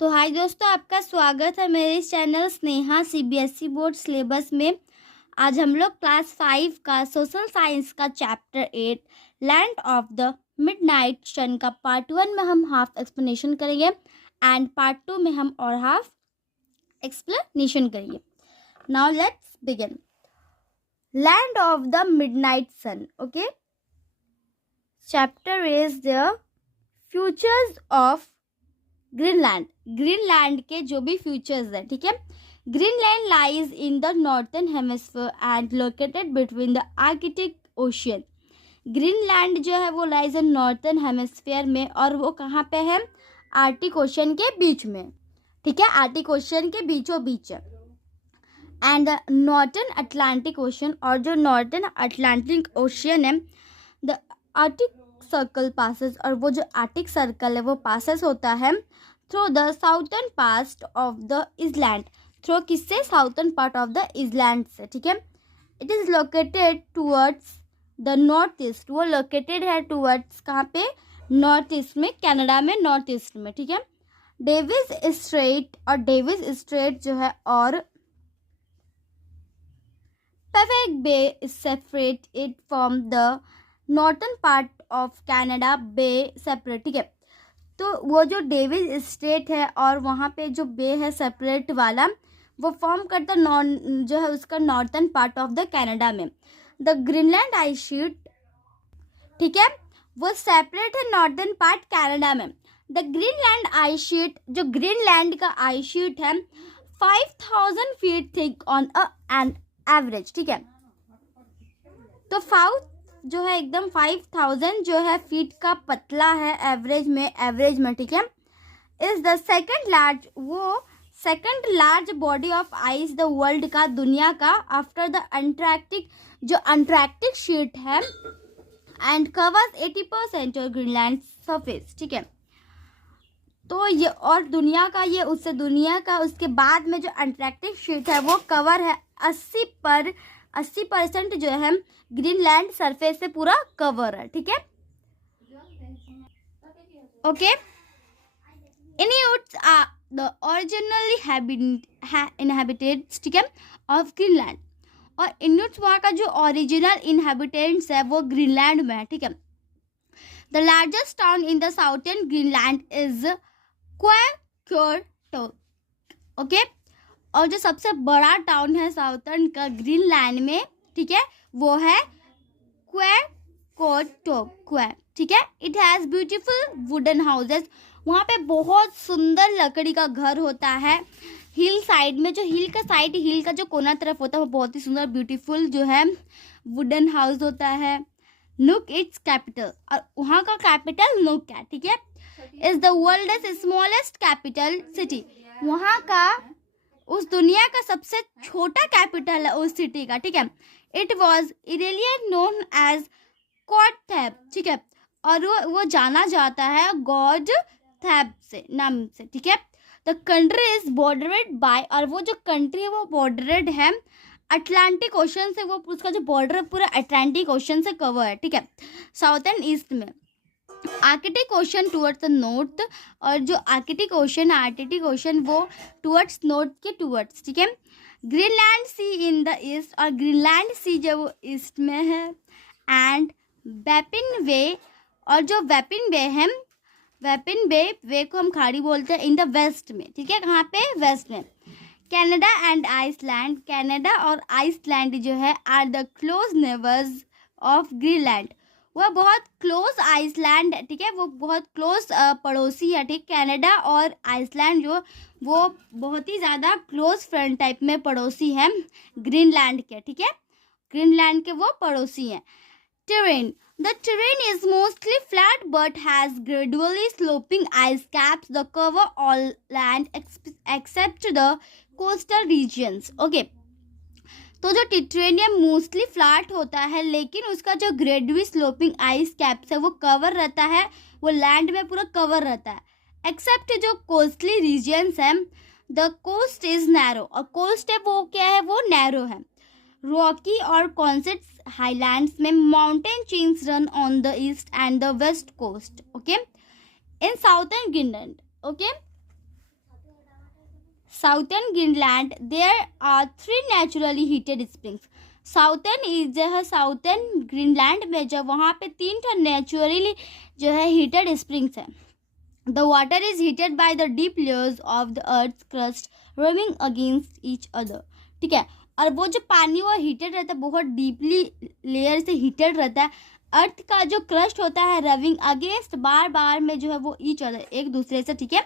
तो हाय दोस्तों, आपका स्वागत है मेरे इस channel Sneha CBSE board syllabus में। आज हम लोग क्लास 5 का सोशल साइंस का chapter 8 land of the midnight sun का पार्ट 1 में हम हाफ एक्सप्लेनेशन करेंगे एंड पार्ट 2 में हम और हाफ एक्सप्लेनेशन करेंगे। Now let's begin. Land of the midnight sun. Okay, chapter is the futures of Greenland. Greenland के जो भी फ्यूचर्स है, ठीक है। Greenland lies in the northern hemisphere and located between the Arctic ocean. Greenland जो है वो लाइज इन नॉर्थर्न हेमिस्फीयर में, और वो कहाँ पे है? आर्कटिक ओशियन के बीच में, ठीक है। आर्कटिक ओशियन के बीचों बीच है। And the northern Atlantic ocean, और जो नॉर्थर्न अटलांटिक ओशियन है, द आर्कटिक सर्कल पासेस, और वो जो आर्कटिक सर्कल है वो पासेस होता है through the southern part of the island. Through किससे? Southern part of the island से, ठीक है। It is located towards the north east. वो लोकेटेड है टूवर्ड्स कहाँ पे? नॉर्थ ईस्ट में, कनाडा में, नॉर्थ ईस्ट में, ठीक है। डेविस स्ट्रेट, और डेविस स्ट्रेट जो है, और Pacific Bay separate it from the northern part of Canada Bay separate, ठीक है। तो वो जो डेविस स्ट्रेट है और वहाँ पे जो बे है सेपरेट वाला, वो फॉर्म करता जो है उसका northern part of the Canada में। द ग्रीनलैंड आइस शीट, ठीक है, वो सेपरेट है नॉर्थर्न पार्ट कनाडा में। द ग्रीनलैंड आइस शीट, जो ग्रीनलैंड का आइस शीट है 5000 feet thick on an average, ठीक है। तो जो है एकदम 5000 जो है फीट का पतला है एवरेज में, ठीक है। इज द सेकंड लार्ज, वो second large body of ice the world का, दुनिया का, आफ्टर द अंटार्कटिक, जो अंटार्कटिक शीट है, and covers 80% of Greenland surface, ठीक है। तो ये और दुनिया का उसके बाद में जो अंटार्कटिक शीट है वो कवर है 80% जो है ग्रीनलैंड सरफेस से पूरा कवर है, ठीक है। ओके, इन्यूट्स आर द ओरिजिनली इनहेबिटेट्स, ठीक है, ऑफ ग्रीनलैंड। और इन्यूट्स वहाँ का जो ओरिजिनल इनहेबिटेंट्स है वो ग्रीनलैंड में है, ठीक है। The largest town in the southern Greenland is Qaqortoq, okay. और जो सबसे बड़ा टाउन है साउथर्न का ग्रीनलैंड में, ठीक है, वो है क्वाक्योटोक, ठीक है। It has beautiful wooden houses. वहाँ पे बहुत सुंदर लकड़ी का घर होता है। हिल साइड में, जो हिल का जो कोना तरफ होता है वो बहुत ही सुंदर ब्यूटीफुल जो है वुडन हाउस होता है। नुक इट्स कैपिटल, और वहाँ का कैपिटल नुक है, ठीक है। Is the world's smallest capital city. वहाँ का उस दुनिया का सबसे छोटा कैपिटल है उस सिटी का, ठीक है। It was earlier known as Godthab, ठीक है। और वो जाना जाता है गॉड थेब से नाम से, ठीक है। द कंट्री इज बॉर्डरेड बाय, और वो जो कंट्री है वो बॉर्डरेड है अटलांटिक ओशन से। वो उसका जो बॉर्डर पूरा अटलांटिक ओशन से कवर है, ठीक है, साउथर्न ईस्ट में। Arctic Ocean towards the north, और जो आर्कटिक ओशन वो टूवर्ड्स नॉर्थ के टूवर्ड्स, ठीक है। Greenland Sea in the east, और ग्रीनलैंड सी जो वो ईस्ट में है। एंड वेपिन वे, और जो वेपिन वे को हम खाड़ी बोलते हैं, इन द वेस्ट में, ठीक है। कहाँ पे? वेस्ट में। कनाडा एंड आइसलैंड, कनाडा और आइसलैंड जो है are the close neighbours of Greenland. वह बहुत क्लोज आइसलैंड, ठीक है, वो बहुत क्लोज पड़ोसी है, ठीक। कनाडा और आइसलैंड जो वो बहुत ही ज़्यादा क्लोज फ्रेंड टाइप में पड़ोसी हैं ग्रीनलैंड के, ठीक है। ग्रीनलैंड के वो पड़ोसी हैं। Terrain, the terrain is mostly flat but has gradually sloping ice caps that cover all land except the coastal regions, okay। तो जो टिट्रेनियम मोस्टली फ्लैट होता है, लेकिन उसका जो ग्रेडुअली स्लोपिंग आइस कैप्स है वो कवर रहता है, वो लैंड में पूरा कवर रहता है, एक्सेप्ट जो कोस्टली रीजन्स हैं। द कोस्ट इज नैरो, और कोस्ट है वो क्या है? वो नैरो है। रॉकी और कॉन्सेट्स हाईलैंड्स में mountain chains run on the east and the west coast, okay, in southern Greenland, okay. Southern Greenland there are 3 naturally heated springs. Southern Greenland में जो वहाँ पे 3 नेचुरली जो है हीटेड स्प्रिंग्स है। The water is heated by the deep layers of the earth crust rubbing against each other. ठीक है, और वो जो पानी वो हीटेड रहता है, बहुत डीपली लेयर से हीटेड रहता है। अर्थ का जो क्रस्ट होता है रबिंग अगेंस्ट, बार बार में जो है वो ईच अदर, एक दूसरे से। ठीक है,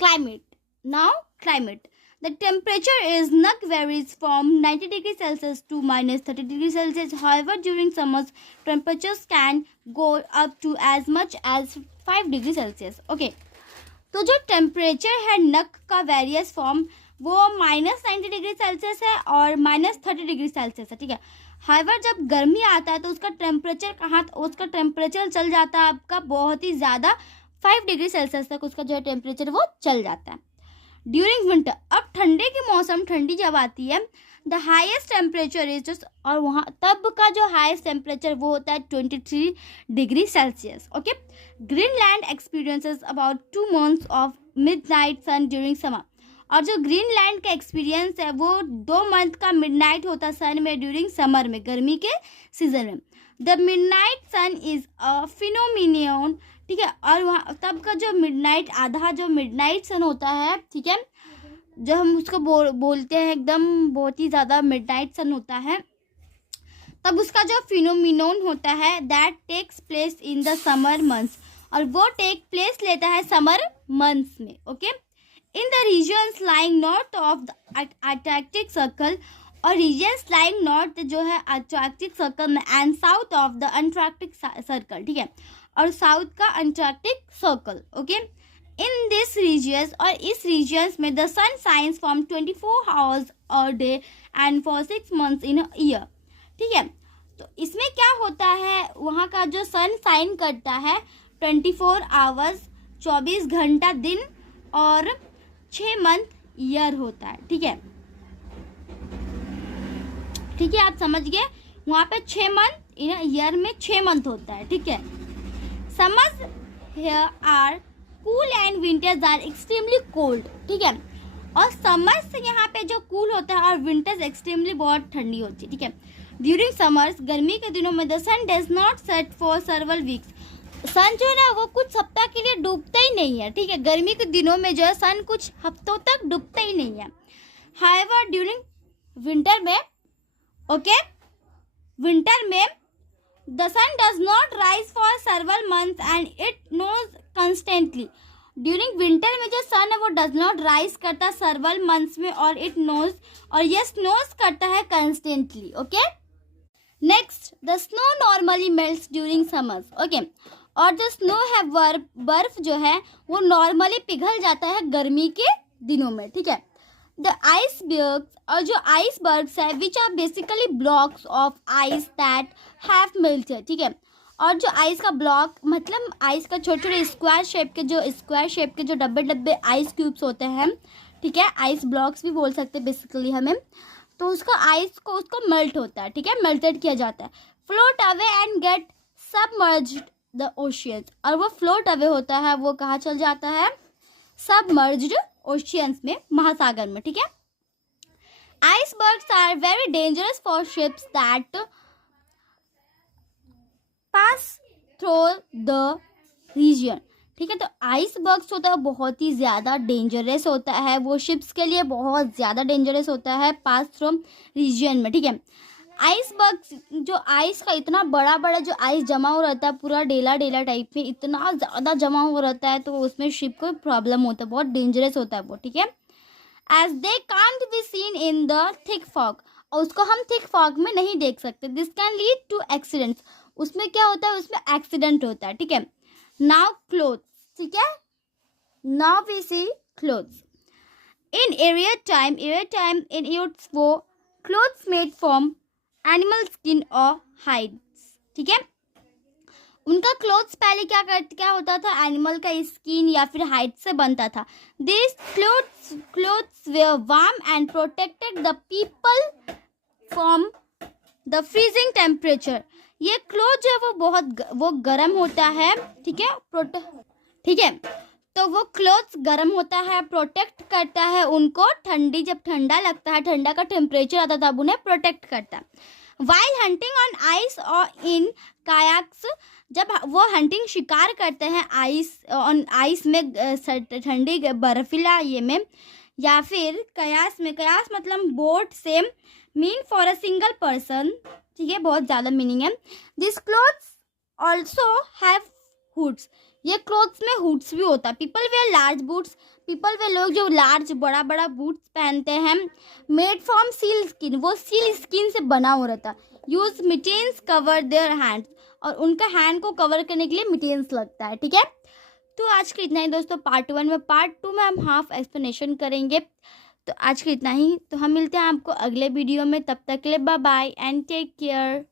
climate. Now climate, the temperature is not varies from 90 degrees Celsius to minus 30 degrees Celsius. However, during summers, temperatures can go up to as much as 5 degrees Celsius. Okay. तो जो temperature है नक का वेरियस फॉर्म वो -90 degree Celsius है और -30 degree Celsius है। ठीक है, हाइवर जब गर्मी आता है तो उसका टेम्परेचर चल जाता है आपका बहुत ही ज़्यादा, 5 डिग्री सेल्सियस तक उसका जो है टेम्परेचर वो चल जाता है। ड्यूरिंग विंटर, अब ठंडे के मौसम, ठंडी जब आती है, the highest temperature is just, और वहाँ तब का जो हाईएस्ट टेम्परेचर वो होता है 23 degree Celsius. Okay, Greenland experiences about 2 months of midnight sun during summer. और जो ग्रीनलैंड का एक्सपीरियंस है वो 2 मंथ का मिडनाइट होता है सन में ड्यूरिंग समर में, गर्मी के सीजन में। The midnight sun is a phenomenon. ठीक है, और वहाँ तब का जो मिडनाइट, आधा जो मिडनाइट सन होता है, ठीक है, जो हम उसको बोलते हैं एकदम बहुत ही ज़्यादा मिडनाइट सन होता है, तब उसका जो फिनोमिनन होता है that takes place in the summer months, और वो टेक प्लेस लेता है समर मंथ्स में। Okay, in the regions lying north of the Antarctic Circle, और रीजन्स लाइंग नॉर्थ जो है अंटार्कटिक सर्कल में, and south of the Antarctic Circle. ठीक है, और साउथ का Antarctic Circle. Okay, in this regions, और इस रीजियंस में the sun shines from 24 hours a day and for 6 months in a year. ठीक है, तो इसमें क्या होता है, वहाँ का जो सन साइन करता है 24 hours 24 घंटा दिन और 6 month ईयर होता है। ठीक है, ठीक है, आप समझ गए, वहाँ पे 6 month इन ईयर में 6 month होता है। ठीक है, summers here are cool and winters are extremely cold। ठीक है, और समर्स यहाँ पे जो कूल होता है और विंटर्स एक्सट्रीमली बहुत ठंडी होती है। ठीक है, ड्यूरिंग समर्स, गर्मी के दिनों में, the sun does not set for several weeks. Sun जो है ना वो कुछ सप्ताह के लिए डूबता ही नहीं है। ठीक है, गर्मी के दिनों में जो है सन कुछ हफ्तों तक डूबता ही नहीं है। हाउएवर ड्यूरिंग विंटर में, ओके, विंटर में the sun does not rise for several months and it knows constantly। During winter में जो सन है वो डज नॉट राइज करता सर्वल मंथ्स में, और इट नोज, और यस नोज करता है constantly. Okay, next, the snow normally melts during summers. Okay, और जो स्नो है बर्फ जो है वो नॉर्मली पिघल जाता है गर्मी के दिनों में। ठीक है, द आइसबर्ग्स, और जो आइसबर्ग्स है which are basically blocks of ice that have melted. ठीक है, और जो आइस का ब्लॉक मतलब आइस का छोटे छोटे स्क्वायर शेप के जो डब्बे आइस क्यूब्स होते हैं। ठीक है, आइस ब्लॉक्स भी बोल सकते हैं बेसिकली हमें, तो उसको आइस को उसको मेल्ट होता है। ठीक है, मेल्टेड किया जाता है, float away and get submerged the oceans, और वो फ्लोट अवे होता है, वो कहाँ चल जाता है, सबमर्ज्ड ओशियंस में, महासागर में। ठीक है, icebergs are very dangerous for ships that pass through the region. ठीक है, तो आइसबर्ग्स होता है बहुत ही ज़्यादा डेंजरस होता है, वो शिप्स के लिए बहुत ज़्यादा डेंजरस होता है पास थ्रू रीजन में। ठीक है, आइसबर्ग्स जो आइस का इतना बड़ा बड़ा जो आइस जमा हो रहता है, पूरा डेला टाइप में इतना ज़्यादा जमा हो रहता है, तो उसमें शिप को प्रॉब्लम होता है, बहुत डेंजरस होता है वो। ठीक है, as they can't be seen in the thick fog, और उसको हम थिक फॉग में नहीं देख सकते। This can lead to accidents, उसमें क्या होता है, उसमें एक्सीडेंट होता है। ठीक है, नाउ क्लोथ्स। ठीक है, now we see clothes in earlier time Inuits wore clothes made from animal skin और हाइड्स। ठीक है, उनका क्लोथ्स पहले क्या होता था, एनिमल का स्किन या फिर हाइड से बनता था। This clothes wear warm and protected the people from the freezing temperature. ये क्लोथ जो है वो बहुत गर्म होता है। ठीक है, ठीक है, तो वो क्लोथ्स गर्म होता है, प्रोटेक्ट करता है उनको ठंडी, जब ठंडा लगता है, ठंडा का टेम्परेचर आता है तब उन्हें प्रोटेक्ट करता है। वाइल हंटिंग ऑन आइस और इन कायाक्स, जब वो हंटिंग शिकार करते हैं आइस में, ठंडी बर्फीला ये में, या फिर कयास में, कयास मतलब बोट से, mean for a single person, ठीक है, बहुत ज़्यादा मीनिंग है। This clothes also have hoods, ये क्लोथ्स में हुड्स भी होता है। People wear large boots, people wear लोग जो लार्ज बड़ा बड़ा बूट्स पहनते हैं, मेड फ्रॉम सील स्किन, वो सील स्किन से बना हो रहता। Use mittens cover their hands, और उनका हैंड को कवर करने के लिए मिटेन्स लगता है, ठीक है। तो आज के इतना ही दोस्तों पार्ट 1 में। पार्ट 2 में हम हाफ एक्सप्लेनेशन करेंगे। तो आज के इतना ही, तो हम मिलते हैं आपको अगले वीडियो में। तब तक के लिए bye bye and take care.